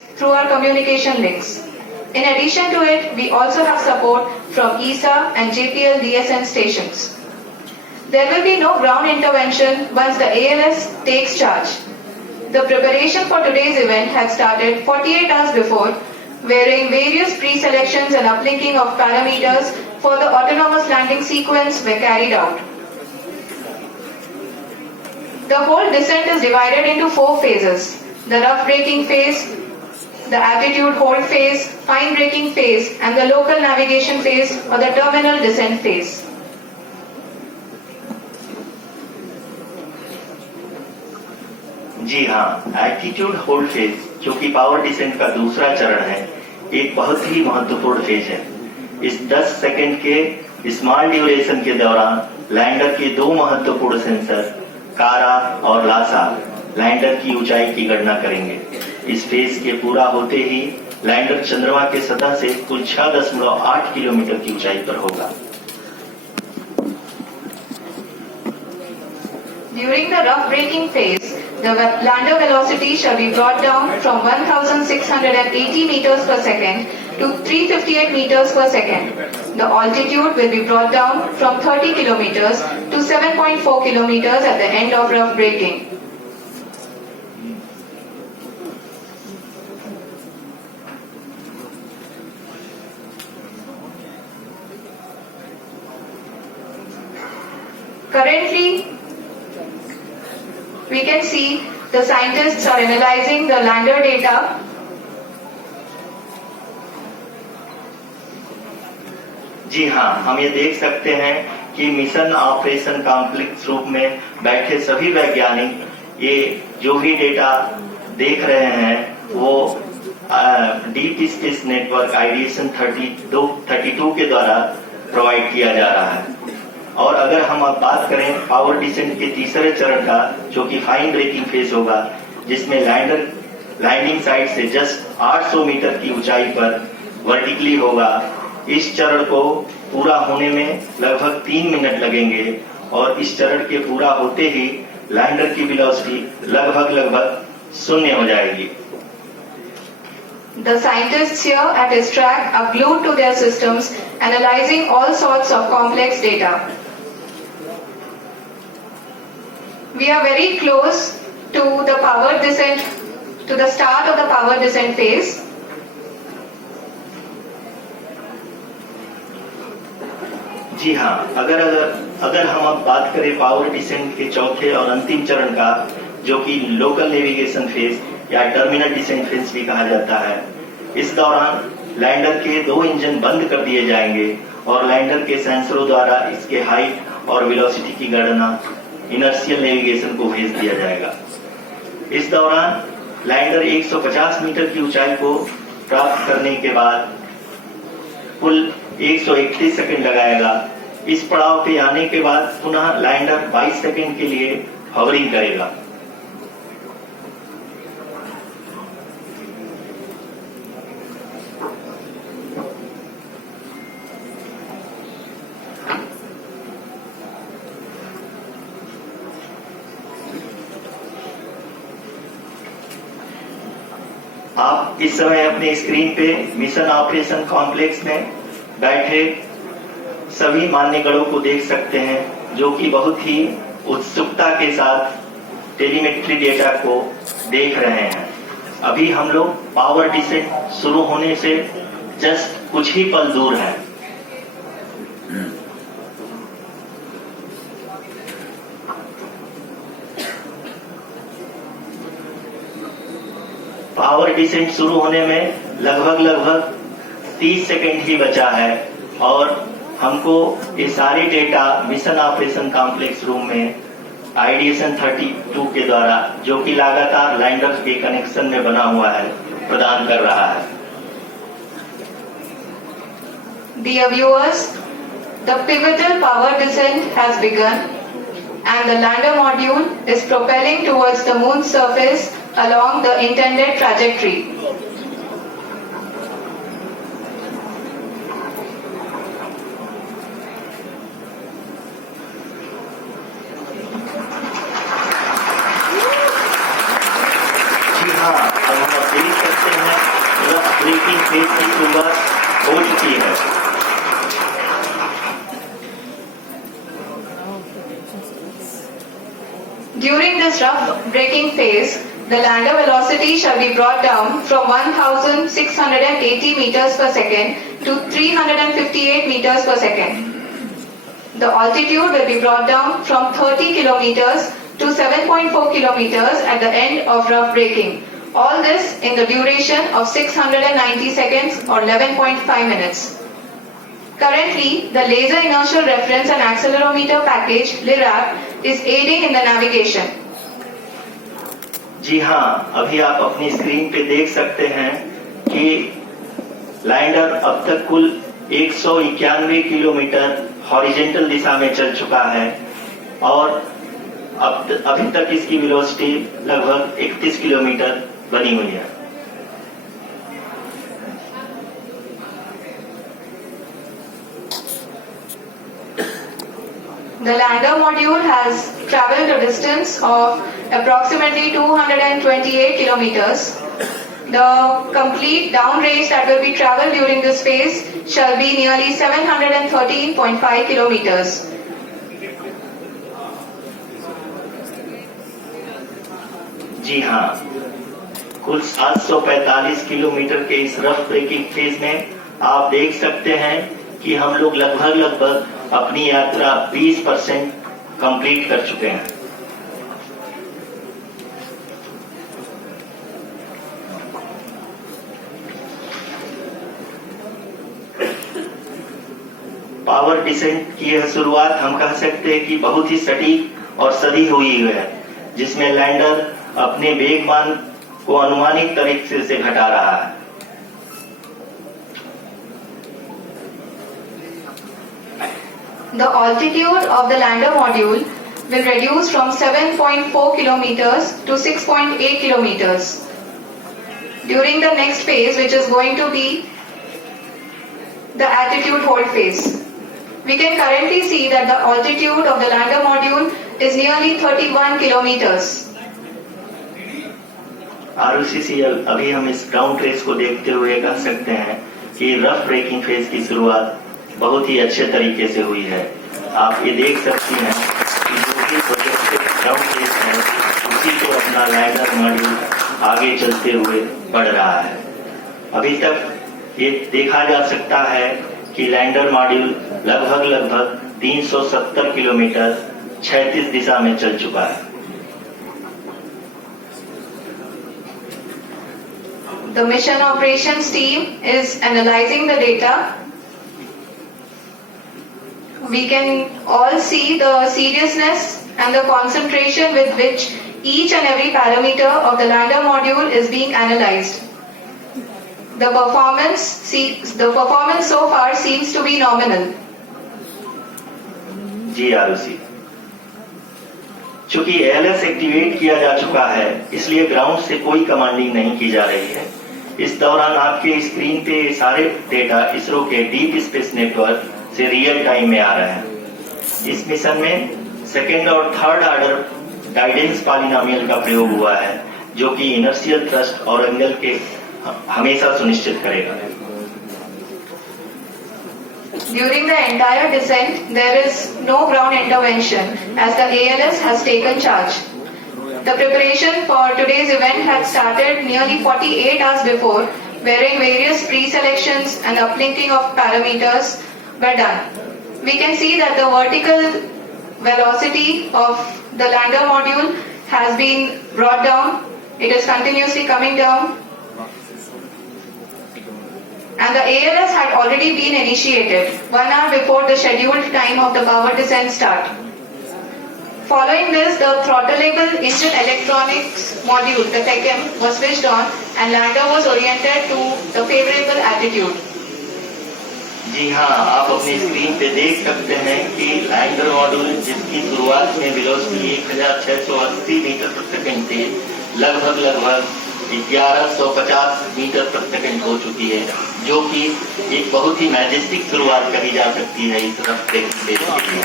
through our communication links. In addition to it, we also have support from ESA and JPL DSN stations. There will be no ground intervention once the ALS takes charge. The preparation for today's event had started 48 hours before, wherein various pre-selections and uplinking of parameters for the autonomous landing sequence were carried out. The whole descent is divided into 4 phases: the rough braking phase, the altitude hold phase, fine braking phase, and the local navigation phase or the terminal descent phase. जी हाँ, altitude hold phase जो कि power descent का दूसरा चरण है, एक बहुत ही महत्वपूर्ण फेज है। इस 10 सेकंड के स्मॉल ड्यूरेशन के दौरान लैंडर के 2 महत्वपूर्ण सेंसर कारा और लासा लैंडर की ऊंचाई की गणना करेंगे। इस फेज के पूरा होते ही लैंडर चंद्रमा के सतह से कुल 6.8 किलोमीटर की ऊंचाई पर होगा। During the rough braking phase, the lander velocity shall be brought down from 1680 meters per second to 358 meters per second. The altitude will be brought down from 30 kilometers to 7.4 kilometers at the end of rough braking. Currently, we can see the scientists are analyzing the lander data. जी हाँ, हम ये देख सकते हैं कि mission operation complex रूप में बैठे सभी वैज्ञानिक ये जो भी डेटा देख रहे हैं वो डीप स्पेस नेटवर्क आइडिएशन 32 के द्वारा प्रोवाइड किया जा रहा है। और अगर हम अब बात करें पावर डिसेंट के तीसरे चरण का, जो कि फाइन ब्रेकिंग फेज होगा, जिसमें लैंडर लैंडिंग साइट से जस्ट 800 मीटर की ऊंचाई पर वर्टिकली होगा। इस चरण को पूरा होने में लगभग 3 मिनट लगेंगे और इस चरण के पूरा होते ही लैंडर की वेलोसिटी लगभग 0 हो जाएगी। The scientists here at ISTRAC are glued to their systems, analyzing all sorts of complex data. We are very close to the power descent, to the start of the power descent phase. जी हाँ, अगर हम अब बात करें power descent के चौथे और अंतिम चरण का, जो कि लोकल नेविगेशन फेज या टर्मिनल डिसेंट फेज भी कहा जाता है, इस दौरान लैंडर के 2 इंजन बंद कर दिए जाएंगे और लैंडर के सेंसरों द्वारा इसके हाइट और वेलोसिटी की गणना इनर्शियल नेविगेशन को भेज दिया जाएगा। इस दौरान लैंडर 150 मीटर की ऊंचाई को प्राप्त करने के बाद कुल 131 सेकंड लगाएगा। इस पड़ाव पे आने के बाद पुनः लैंडर 22 सेकंड के लिए हॉवरिंग करेगा। आप इस समय अपने स्क्रीन पे मिशन ऑपरेशन कॉम्प्लेक्स में बैठे सभी मान्यगणों को देख सकते हैं, जो कि बहुत ही उत्सुकता के साथ टेलीमेट्री डेटा को देख रहे हैं। अभी हम लोग पावर डिसेंट शुरू होने से जस्ट कुछ ही पल दूर हैं। पावर डिसेंट शुरू होने में लगभग 30 सेकंड ही बचा है और हमको ये सारे data mission operation complex room में आइडिएशन 32 के द्वारा, जो कि लगातार लैंडर के कनेक्शन में बना हुआ है, प्रदान कर रहा है। Dear viewers, the pivotal power descent has begun and the lander module is propelling towards the moon's surface along the intended trajectory. जी हाँ, अब हम देख सकते हैं ब्रेकिंग फेज की शुरुआत हो चुकी है। During this rough braking phase, the lander velocity shall be brought down from 1,680 meters per second to 358 meters per second. The altitude will be brought down from 30 kilometers to 7.4 kilometers at the end of rough braking. All this in the duration of 690 seconds or 11.5 minutes. Currently, the Laser Inertial Reference and Accelerometer package, LIRAP, is aiding in the navigation. जी हाँ, अभी आप अपनी स्क्रीन पे देख सकते हैं कि लैंडर अब तक कुल 191 किलोमीटर हॉरिजेंटल दिशा में चल चुका है और अभी तक इसकी वेलोसिटी लगभग 31 किलोमीटर बनी हुई है। The lander module has traveled a distance of approximately 228 kilometers. The complete down range that will be traveled during this phase shall be nearly 713.5 kilometers. जी हाँ, कुल 745 किलोमीटर के इस रफ ब्रेकिंग फेज में आप देख सकते हैं कि हम लोग लगभग अपनी यात्रा 20% कंप्लीट कर चुके हैं। पावर डिसेंट की यह शुरुआत हम कह सकते हैं कि बहुत ही सटीक और सदी हुई है, जिसमें लैंडर अपने वेगमान को अनुमानित तरीके से घटा रहा है। The altitude of the lander module will reduce from 7.4 kilometers to 6.8 kilometers. During the next phase, which is going to be the attitude hold phase. We can currently see that the altitude of the lander module is nearly 31 kilometers. ROCCL अभी हम इस ground race को देखते हुए कह सकते हैं कि रफ ब्रेकिंग फेज की शुरुआत बहुत ही अच्छे तरीके से हुई है। आप ये देख सकती हैं कि जो भी प्रोजेक्टेड ग्राउंड रेस है उसी को अपना लैंडर मॉड्यूल आगे चलते हुए बढ़ रहा है। अभी तक ये देखा जा सकता है कि लैंडर मॉड्यूल लगभग 370 किलोमीटर 36 दिशा में चल चुका है। The mission operations team is analyzing the data. We can all see the seriousness and the concentration with which each and every parameter of the lander module is being analyzed. The performance so far seems to be nominal. जी आरुषि, चूंकि ALS activate किया जा चुका है, इसलिए ग्राउंड से कोई कमांडिंग नहीं की जा रही है। इस दौरान आपके स्क्रीन पे सारे डेटा इसरो के डीप स्पेस नेटवर्क से रियल टाइम में आ रहे हैं। इस मिशन में सेकेंड और थर्ड ऑर्डर गाइडेंस पॉलिनोमियल का प्रयोग हुआ है, जो कि इनर्शियल थ्रस्ट और एंगल के हमेशा सुनिश्चित करेगा। During the entire descent, there is no ground intervention as the ALS has taken charge. The preparation for today's event had started nearly 48 hours before, wherein various pre-selections and uplinking of parameters were done. We can see that the vertical velocity of the lander module has been brought down. It is continuously coming down. And the ALS had already been initiated 1 hour before the scheduled time of the power descent start. Following this, the throttleable engine electronics module, the TECM, was switched on and lander was oriented to the favorable attitude. जी हाँ, आप अपनी स्क्रीन पे देख सकते हैं कि lander module जिसकी शुरुआत में वेलोसिटी 1680 मीटर प्रति सेकंड थी, लगभग 1150 मीटर प्रति सेकंड हो चुकी है, जो कि एक बहुत ही मैजेस्टिक शुरुआत कही जा सकती है इस रफ ब्रेकिंग फेज के लिए।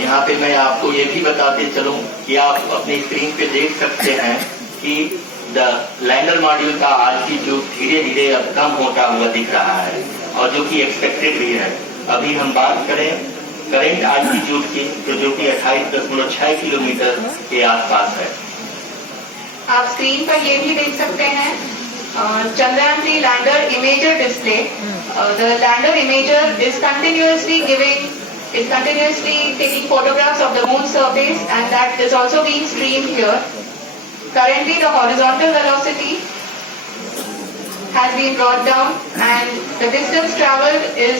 यहाँ पे मैं आपको ये भी बताते चलूं कि आप अपनी स्क्रीन पे देख सकते हैं कि द लैंडर मॉड्यूल का आल्टीट्यूड धीरे धीरे अब कम होता हुआ दिख रहा है और जो कि एक्सपेक्टेड भी है। अभी हम बात करें करेंट आल्टीट्यूड की तो जो कि 28.6 किलोमीटर के आसपास है। आप स्क्रीन पर ये भी देख सकते हैं Chandrayaan 3 lander imager display. The lander imager is continuously taking photographs of the moon's surface, and that is also being streamed here. Currently, the horizontal velocity has been brought down, and the distance traveled is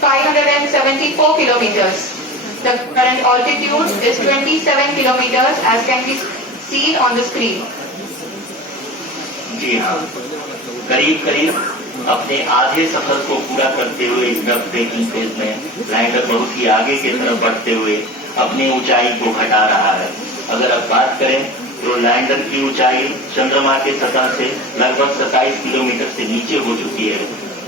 574 kilometers. The current altitude is 27 kilometers, as can be seen on the screen. जी हाँ, करीब करीब अपने आधे सफर को पूरा करते हुए इस रफ ब्रेकिंग फेज में लैंडर बहुत ही आगे की तरफ बढ़ते हुए अपनी ऊंचाई को घटा रहा है। अगर आप बात करें तो लैंडर की ऊंचाई चंद्रमा के सतह से लगभग 27 किलोमीटर से नीचे हो चुकी है,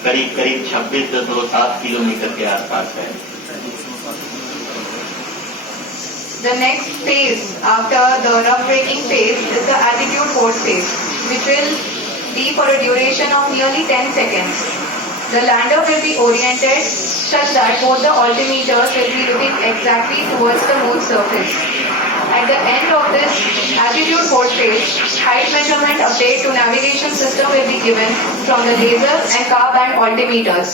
करीब करीब 26.7 किलोमीटर के आसपास है। The next phase after the rough braking phase is the attitude force phase, which will be for a duration of nearly 10 seconds. The lander will be oriented such that both the altimeters will be looking exactly towards the moon's surface. At the end of this attitude force phase, height measurement update to navigation system will be given from the laser and car band altimeters.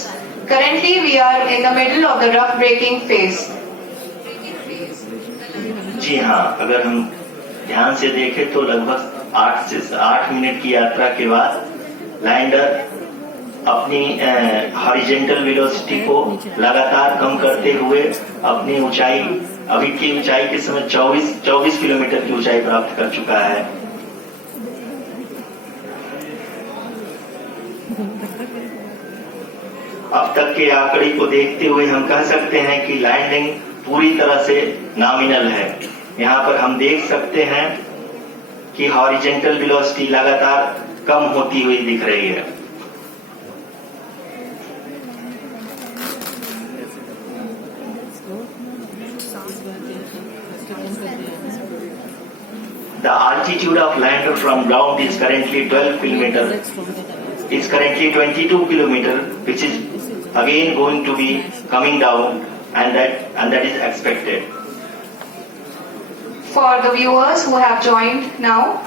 Currently, we are in the middle of the rough braking phase. जी हाँ, अगर हम ध्यान से देखें तो लगभग 8 मिनट की यात्रा के बाद लैंडर अपनी हॉरिजॉन्टल वेलोसिटी को लगातार कम करते हुए अपनी ऊंचाई अभी की ऊंचाई के समय 24 किलोमीटर की ऊंचाई प्राप्त कर चुका है। अब तक के आंकड़े को देखते हुए हम कह सकते हैं कि लैंडिंग पूरी तरह से नॉमिनल है। यहाँ पर हम देख सकते हैं कि हॉरिजॉन्टल वेलोसिटी लगातार कम होती हुई दिख रही है। The altitude of lander from ground is currently 12 kilometer. Is currently 22 kilometer, which is again going to be coming down, and that is expected. For the viewers who have joined now,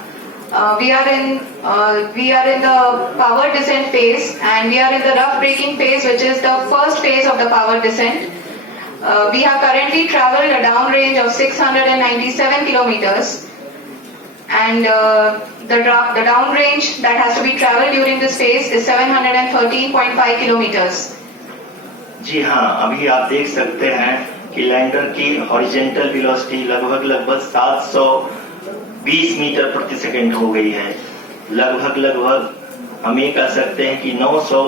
we are in the power descent phase, and we are in the rough braking phase, which is the first phase of the power descent. We have currently traveled a downrange of 697 kilometers, and the downrange that has to be traveled during this phase is 713.5 kilometers. जी हाँ, अभी आप देख सकते हैं कि लैंडर की horizontal velocity लगभग 720 मीटर प्रति सेकंड हो गई है। लगभग हम ये कह सकते हैं कि 900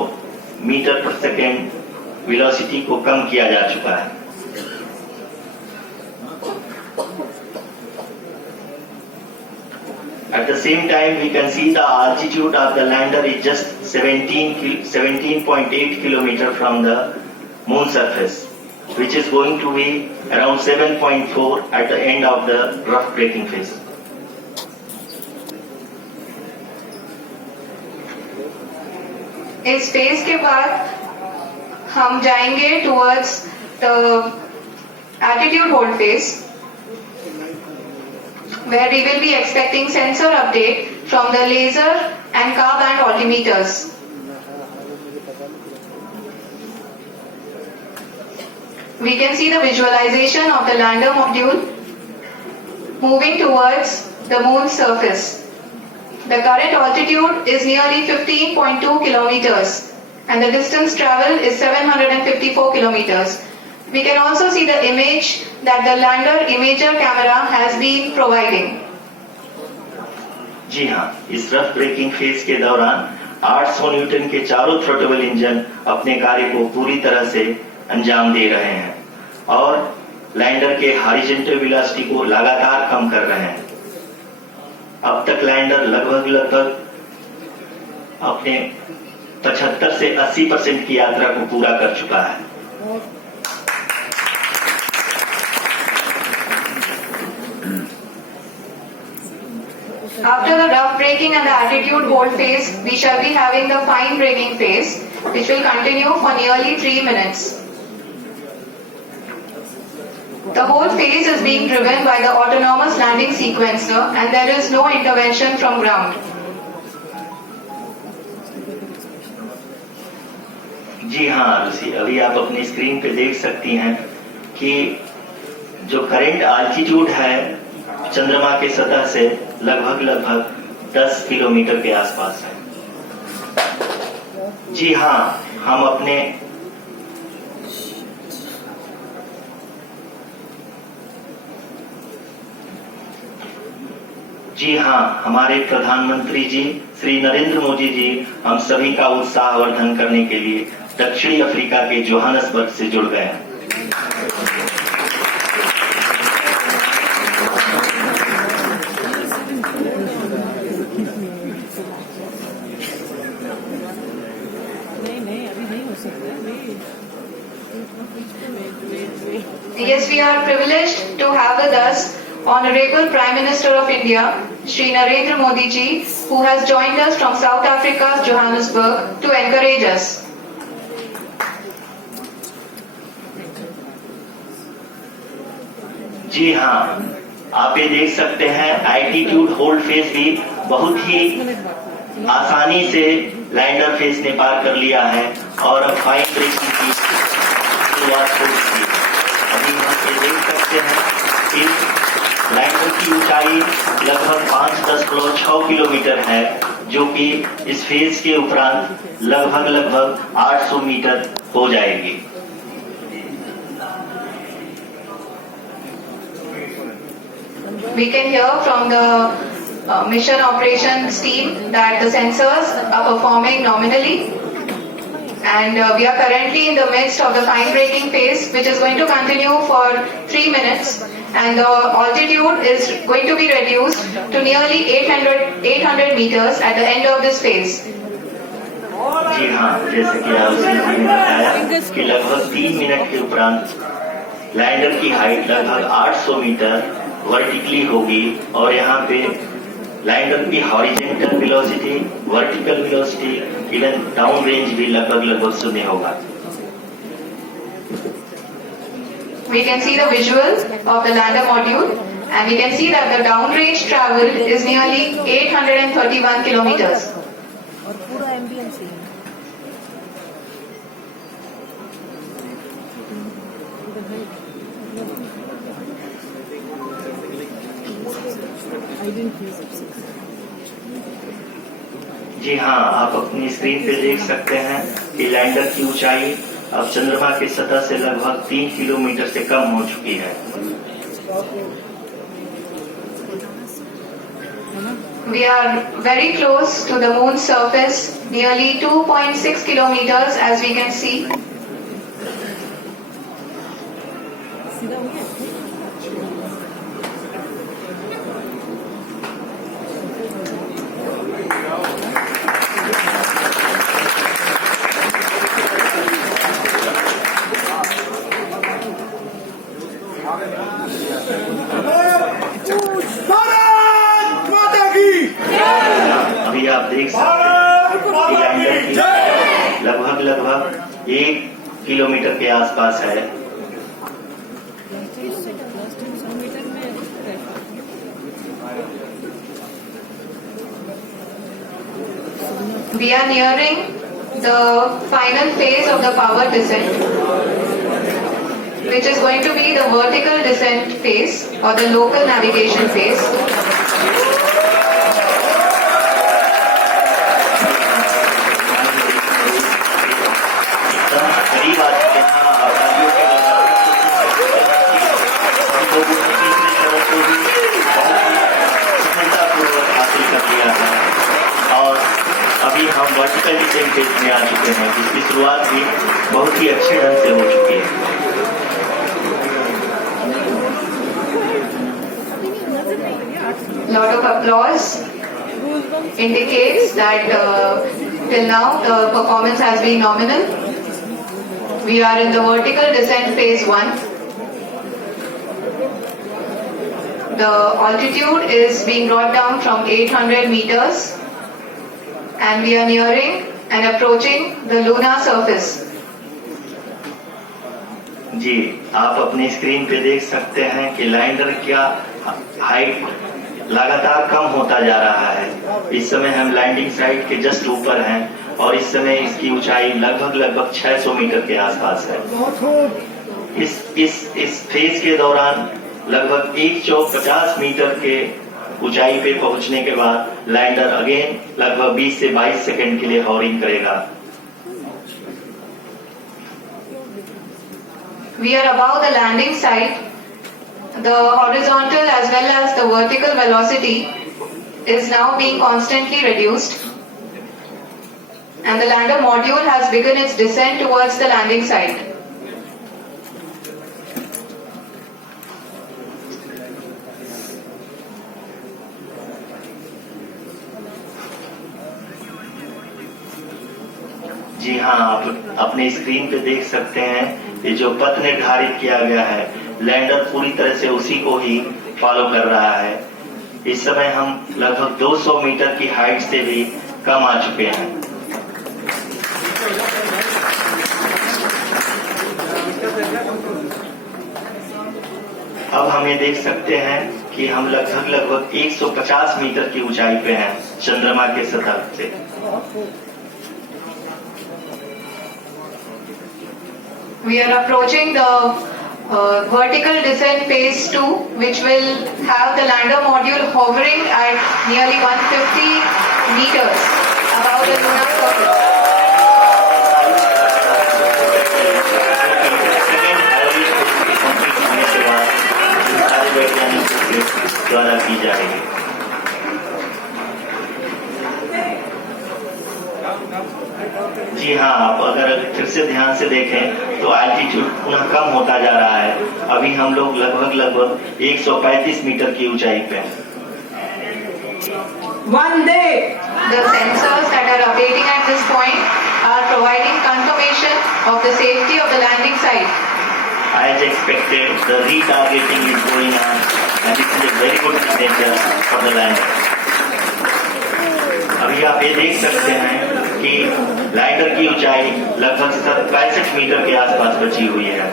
मीटर प्रति सेकंड वेलोसिटी को कम किया जा चुका है। At the same time, we can see the altitude of the lander is just 17.8 kilometer from the moon surface, which is going to be around 7.4 at the end of the rough braking phase. इस फेज के बाद हम जाएंगे towards the attitude hold phase, where we will be expecting sensor update from the laser and car band altimeters. We can see the visualization of the lander module moving towards the moon's surface. The current altitude is nearly 15.2 kilometers, and the distance traveled is 754 kilometers. We can also see the image that the lander imager camera has been providing. जी हाँ, इस rough breaking phase के दौरान 800 न्यूटन के चारों throttle engine अपने कार्य को पूरी तरह से अंजाम दे रहे हैं और लैंडर के हॉरिजॉन्टल वेलोसिटी को लगातार कम कर रहे हैं। अब तक लैंडर लगभग अपने 75 से 80% की यात्रा को पूरा कर चुका है। After the rough braking and the attitude hold phase, we shall be having the fine braking phase, which will continue for nearly 3 minutes. The whole phase is being driven by the autonomous landing sequencer and there is no intervention from ground. जी हाँ रुचि, अभी आप अपनी स्क्रीन पे देख सकती हैं कि जो करंट आल्टीट्यूड है चंद्रमा के सतह से लगभग 10 किलोमीटर के आसपास है। जी हाँ, हम अपने जी हाँ, हमारे प्रधानमंत्री जी श्री नरेंद्र मोदी जी हम सभी का उत्साहवर्धन करने के लिए दक्षिणी अफ्रीका के जोहानसबर्ग से जुड़ गए हैं। Yes, we are privileged to have with us Honorable Prime Minister of India, Shri Narendra Modi ji, who has joined us from South Africa's Johannesburg to encourage us. जी हाँ, आप ये देख सकते हैं एल्टीट्यूड होल्ड फेज भी बहुत ही आसानी से लैंडर फेज ने पार कर लिया है और अब फाइन ब्रेकिंग की शुरुआत हो चुकी है। अभी हम ये देख सकते हैं कि लैंडर की ऊंचाई लगभग 5.6 किलोमीटर है, जो कि इस फेज के उपरांत लगभग 800 मीटर हो जाएगी। We can hear from the mission operations team that the sensors are performing nominally, and we are currently in the midst of the fine braking phase, which is going to continue for 3 minutes, and the altitude is going to be reduced to nearly 800 meters at the end of this phase. जी हाँ, जैसे कि आपने बताया कि लगभग 3 मिनट के उपरांत लैंडर की हाइट लगभग 800 मीटर वर्टिकली होगी और यहाँ पे लैंडर की horizontal velocity, vertical velocity, even down range भी लगभग 0 होगा। We can see the visuals of the lander module, and we can see that the down range traveled is nearly 831 kilometers. और पूरा एम्बियंस ही जी हाँ, आप अपनी स्क्रीन पे देख सकते हैं कि लैंडर की ऊंचाई अब चंद्रमा की सतह से लगभग 3 किलोमीटर से कम हो चुकी है। We are very close to the moon's surface, nearly 2.6 kilometers as we can see. सीधा हो गया अभी आप देख सकते हैं कि लैंडर की लगभग 1 किलोमीटर के आसपास है। We are nearing the final phase of the power descent, which is going to be the vertical descent phase or the local navigation phase. करीब आ चुके हैं, आबादियों के हम लोगों ने तीसरे चरण को भी बहुत ही सफलतापूर्वक हासिल कर लिया है और अभी हम वर्टिकल डिसेंट फेज में आ चुके हैं, जिसकी शुरुआत भी बहुत ही अच्छे ढंग से हो चुकी है। Lot of applause indicates that till now the performance has been nominal. We are in the vertical descent phase 1. The altitude is being brought down from 800 meters and we are nearing and approaching the lunar surface. जी, आप अपनी स्क्रीन पे देख सकते हैं कि लैंडर का हाइट लगातार कम होता जा रहा है। इस समय हम लैंडिंग साइट के जस्ट ऊपर हैं और इस समय इसकी ऊंचाई लगभग 600 मीटर के आसपास है। इस फेज के दौरान लगभग 150 मीटर के ऊंचाई पे पहुंचने के बाद लैंडर अगेन लगभग 20 से 22 सेकंड के लिए हॉवरिंग करेगा। We are above the landing site. The horizontal as well as the vertical velocity is now being constantly reduced. And the lander module has begun its descent towards the landing site. जी हाँ, आप अपने स्क्रीन पे देख सकते हैं ये जो पथ निर्धारित किया गया है, लैंडर पूरी तरह से उसी को ही फॉलो कर रहा है। इस समय हम लगभग 200 मीटर की हाइट से भी कम आ चुके हैं। अब हम ये देख सकते हैं कि हम लगभग 150 मीटर की ऊंचाई पे हैं चंद्रमा के सतह से। We are approaching the vertical descent phase 2, which will have the lander module hovering at nearly 150 meters above the lunar surface. द्वारा की जाएगी। जी हाँ, आप अगर फिर से ध्यान से देखें तो एल्टीट्यूड पुनः कम होता जा रहा है। अभी हम लोग लगभग 135 मीटर की ऊंचाई पे हैं। The sensors that are updating at this point are providing confirmation of the safety of the landing site. As expected, the retargeting is going on and this is a very good signature for the lander. अभी आप ये देख सकते हैं कि लैंडर की ऊंचाई लगभग 65 मीटर के आसपास बची हुई है।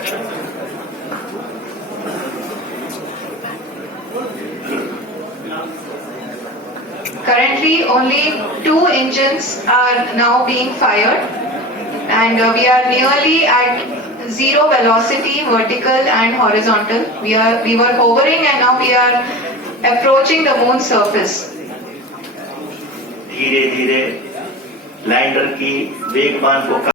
Currently, only 2 engines are now being fired, and we are nearly at zero velocity, vertical and horizontal. We were hovering, and now we are approaching the moon's surface. धीरे धीरे लैंडर की वेगमान को